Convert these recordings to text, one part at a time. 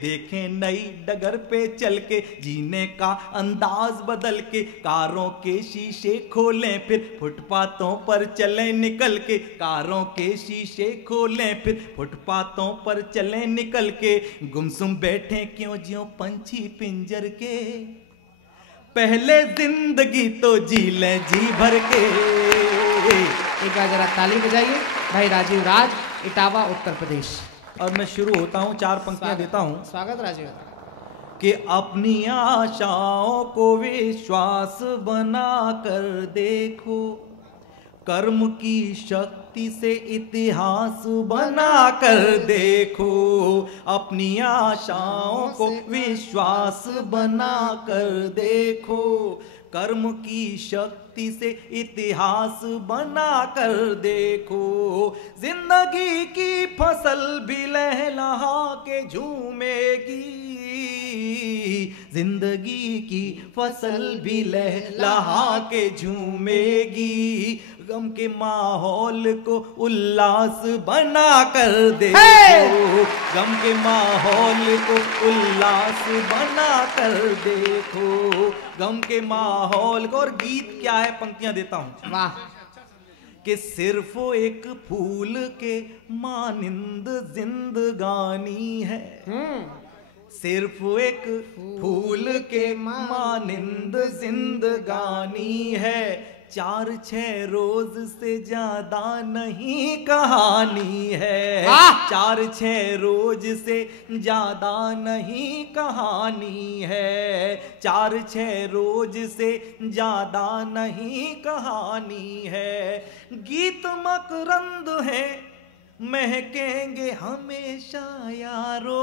देखें नई डगर पे चल के, जीने का अंदाज बदल के, कारों के शीशे खोलें फिर फुटपाथों पर चलें निकल के, कारों के शीशे खोलें फिर फुटपाथों पर चलें निकल के, गुमसुम बैठे क्यों ज्यों पंछी पिंजर के, पहले जिंदगी तो जी लें जी भर के। एक बार जरा ताली बजाइए भाई राजीव राज, इटावा उत्तर प्रदेश। और मैं शुरू होता हूं, 4 पंक्तियां देता हूं। स्वागत राजीव। कि अपनी आशाओं को विश्वास बना कर देखो, कर्म की शक्ति से इतिहास बना कर देखो, अपनी आशाओं को विश्वास बना कर देखो, कर्म की शक्ति से इतिहास बना कर देखो, जिंदगी की फसल भी लहलहा के झूमेगी, जिंदगी की फसल भी लहलहा के झूमेगी, गम के माहौल को उल्लास बना कर देखो, गम के माहौल को उल्लास बना कर देखो, गम के माहौल को। और गीत क्या है, पंक्तियां देता हूं। वाह। कि सिर्फ एक फूल के मानिंद जिंदगानी है, सिर्फ एक फूल के मानिंद जिंदगानी है, 4-6 रोज से ज्यादा नहीं कहानी है, 4-6 रोज से ज्यादा नहीं कहानी है, 4-6 रोज से ज्यादा नहीं कहानी है, गीत मकरंद है महकेंगे हमेशा यारो,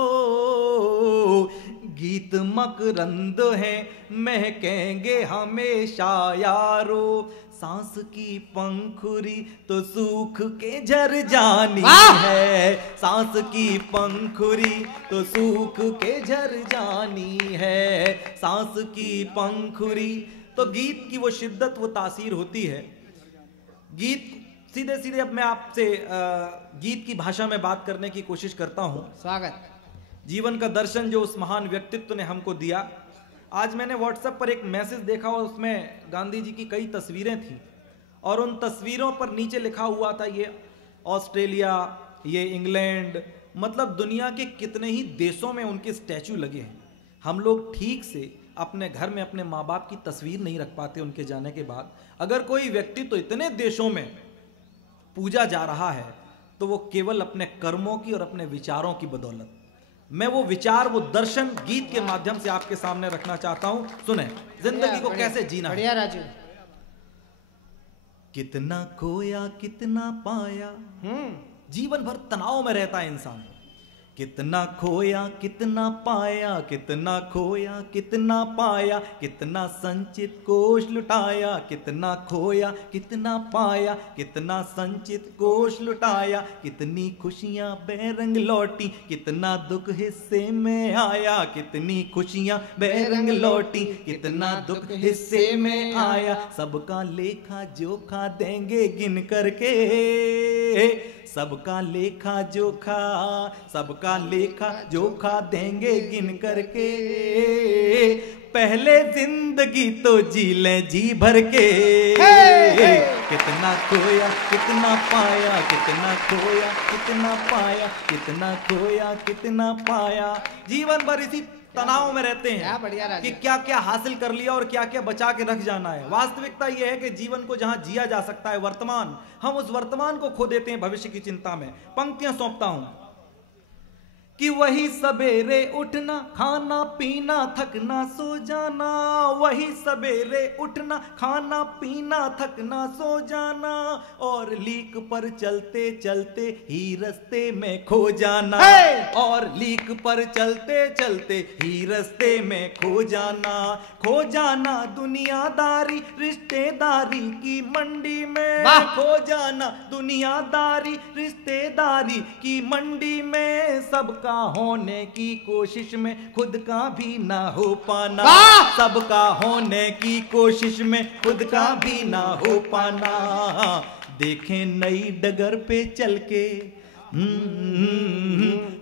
गीत मकरंद है महकेंगे हमेशा यारो, सांस की पंखुरी तो सूख के झर जानी है, सांस की पंखुरी तो सूख के झर जानी है, सांस की पंखुरी। तो गीत की वो शिद्दत, वो तासीर होती है। गीत सीधे सीधे अब मैं आपसे गीत की भाषा में बात करने की कोशिश करता हूं। स्वागत। जीवन का दर्शन जो उस महान व्यक्तित्व ने हमको दिया। आज मैंने व्हाट्सएप पर एक मैसेज देखा और उसमें गांधी जी की कई तस्वीरें थी और उन तस्वीरों पर नीचे लिखा हुआ था ये ऑस्ट्रेलिया, ये इंग्लैंड, मतलब दुनिया के कितने ही देशों में उनके स्टैचू लगे हैं। हम लोग ठीक से अपने घर में अपने माँ बाप की तस्वीर नहीं रख पाते उनके जाने के बाद। अगर कोई व्यक्ति तो इतने देशों में पूजा जा रहा है तो वो केवल अपने कर्मों की और अपने विचारों की बदौलत। मैं वो विचार, वो दर्शन गीत के माध्यम से आपके सामने रखना चाहता हूं। सुने जिंदगी को कैसे जीना है। बढ़िया राजू। कितना खोया कितना पाया, जीवन भर तनाव में रहता है इंसान। कितना खोया कितना पाया, कितना खोया कितना पाया, कितना संचित कोष लुटाया, कितना खोया कितना पाया, कितना संचित कोष लुटाया, कितनी खुशियां बेरंग लौटी, कितना दुख हिस्से में आया, कितनी खुशियां बेरंग लौटी, कितना दुख हिस्से में आया, सबका लेखा जोखा देंगे गिन करके, सबका लेखा जोखा, सबका लेखा जोखा देंगे गिन करके, पहले जिंदगी तो जी लें जी भर के, कितना खोया कितना पाया, कितना खोया कितना पाया, कितना खोया कितना पाया। जीवन भर इसी तनाव में रहते हैं कि क्या क्या हासिल कर लिया और क्या क्या बचा के रख जाना है। वास्तविकता यह है कि जीवन को जहां जिया जा सकता है वर्तमान, हम उस वर्तमान को खो देते हैं भविष्य की चिंता में। पंक्तियां सौंपता हूं कि वही सवेरे उठना, खाना पीना, थकना सो जाना, वही सवेरे उठना, खाना पीना, थकना सो जाना, और लीक पर चलते चलते ही रास्ते में खो जाना, और लीक पर चलते चलते ही रास्ते में खो जाना, खो जाना दुनियादारी रिश्तेदारी की मंडी में, खो जाना दुनियादारी रिश्तेदारी की मंडी में, सबका होने की कोशिश में खुद का भी ना हो पाना, सबका होने की कोशिश में खुद का भी ना हो पाना, देखें नई डगर पे चल के,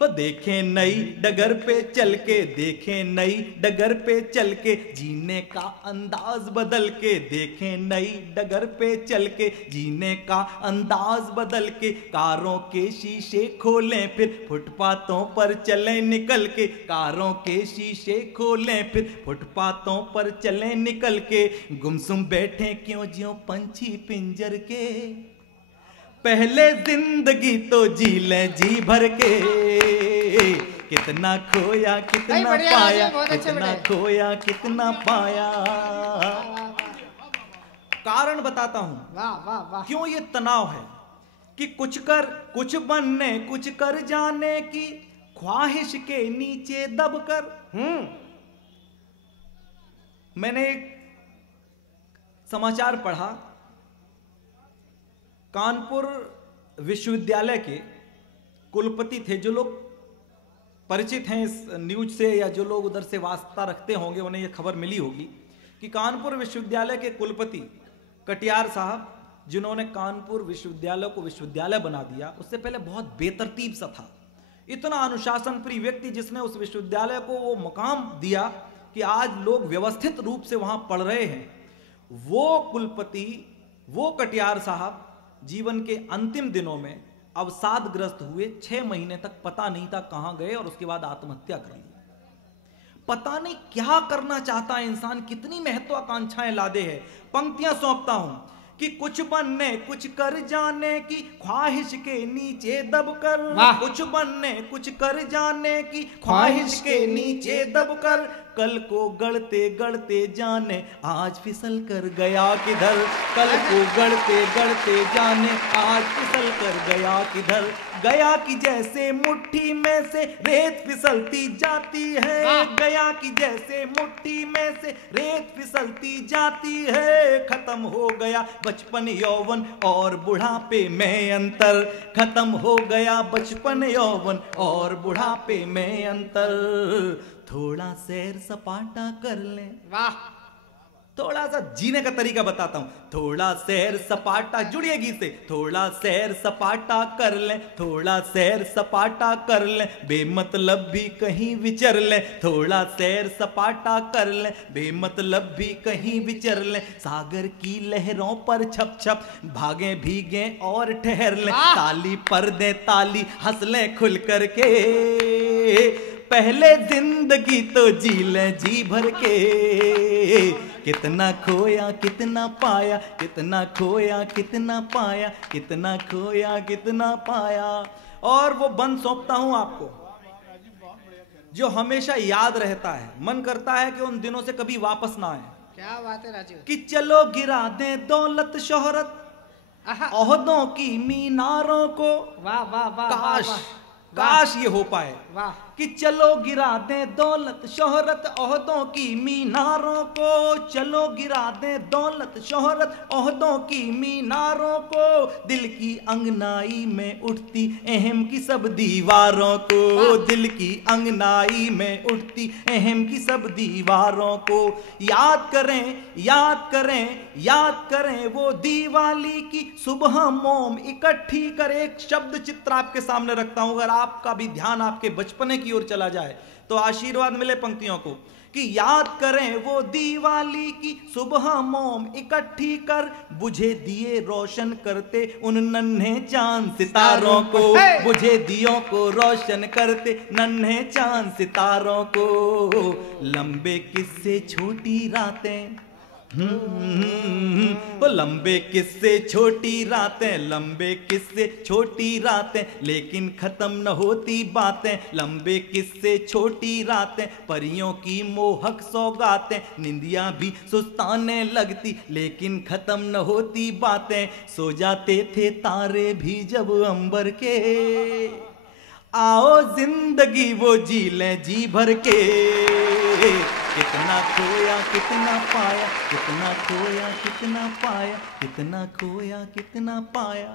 देखें नई डगर पे चल के, देखें नई डगर पे चल के, जीने का अंदाज बदल के, देखें नई डगर पे चल के, जीने का अंदाज बदल के, कारों के शीशे खोलें फिर फुटपाथों पर चलें निकल के, कारों के शीशे खोलें फिर फुटपाथों पर चलें निकल के, गुमसुम बैठे क्यों ज्यों पंछी पिंजर के, पहले जिंदगी तो जी ले जी भर के, कितना खोया कितना पाया, कितना खोया कितना पाया। कारण बताता हूं वाह वाह वाह, क्यों ये तनाव है कि कुछ कर कुछ बनने कुछ कर जाने की ख्वाहिश के नीचे दबकर। मैंने एक समाचार पढ़ा, कानपुर विश्वविद्यालय के कुलपति थे, जो लोग परिचित हैं इस न्यूज से या जो लोग उधर से वास्ता रखते होंगे उन्हें यह खबर मिली होगी कि कानपुर विश्वविद्यालय के कुलपति कटियार साहब, जिन्होंने कानपुर विश्वविद्यालय को विश्वविद्यालय बना दिया, उससे पहले बहुत बेतरतीब सा था, इतना अनुशासन प्रिय व्यक्ति जिसने उस विश्वविद्यालय को वो मकाम दिया कि आज लोग व्यवस्थित रूप से वहां पढ़ रहे हैं। वो कुलपति, वो कटियार साहब जीवन के अंतिम दिनों में अवसादग्रस्त हुए। 6 महीने तक पता नहीं था कहां गए और उसके बाद आत्महत्या कर ली। पता नहीं क्या करना चाहता है इंसान, कितनी महत्वाकांक्षाएं लादे है। पंक्तियां सौंपता हूं कि कुछ बनने कुछ कर जाने की ख्वाहिश के नीचे दबकर, कुछ बनने कुछ कर जाने की ख्वाहिश के नीचे दबकर, कल को गढ़ते गढ़ते जाने आज फिसल कर गया किधर, कल को गढ़ते गढ़ते जाने आज फिसल कर गया किधर, गया की जैसे मुट्ठी में से रेत फिसलती जाती है, गया की जैसे मुट्ठी में से रेत फिसलती जाती है, खत्म हो गया बचपन यौवन और बुढ़ापे में अंतर, खत्म हो गया बचपन यौवन और बुढ़ापे में अंतर, थोड़ा सैर सपाटा कर लें। वाह, थोड़ा सा जीने का तरीका बताता हूं, थोड़ा सैर सपाटा, जुड़िए गीत से, थोड़ा सैर सपाटा कर लें, थोड़ा सैर सपाटा कर लें, बेमतलब भी कहीं विचर लें, थोड़ा सैर सपाटा कर लें, बेमतलब भी कहीं विचर लें, सागर की लहरों पर छप छप भागे भीगे और ठहर लें, ताली पर दे ताली हंस लें खुल करके, पहले जिंदगी तो जी लें जी भर के, कितना खोया कितना पाया, कितना खोया कितना पाया, कितना खोया कितना पाया। और वो बंद सौंपता हूं आपको जो हमेशा याद रहता है, मन करता है कि उन दिनों से कभी वापस ना आए। क्या बात है राजीव, कि चलो गिरा दें दौलत शोहरत ओहदों की मीनारों को। वाह वाह वाह, काश काश ये हो पाए। वाह, कि चलो गिरा दें दौलत शोहरत ओहदों की मीनारों को, चलो गिरा दें दौलत शोहरत ओहदों की मीनारों को, दिल की अंगनाई में उठती अहम की सब दीवारों को, दिल की अंगनाई में उठती अहम की सब दीवारों को, याद करें याद करें याद करें वो दीवाली की सुबह मोम इकट्ठी कर। एक शब्द चित्र आपके सामने रखता हूं, अगर आपका भी ध्यान आपके बचपने की ओर चला जाए तो आशीर्वाद मिले पंक्तियों को, कि याद करें वो दीवाली की सुबह मोम इकट्ठी कर, बुझे दिए रोशन करते उन नन्हे चांद सितारों को, बुझे दियों को रोशन करते नन्हे चांद सितारों को, लंबे किस्से छोटी रातें, लंबे किस्से छोटी रातें, लंबे किस्से छोटी रातें, लेकिन खत्म न होती बातें, लंबे किस्से छोटी रातें, परियों की मोहक सौगातें, निंदियां भी सुस्ताने लगती लेकिन खत्म न होती बातें, सो जाते थे तारे भी जब अंबर के, आओ जिंदगी वो जी लें जी भर के, कितना खोया कितना पाया, कितना खोया कितना पाया, कितना खोया कितना पाया।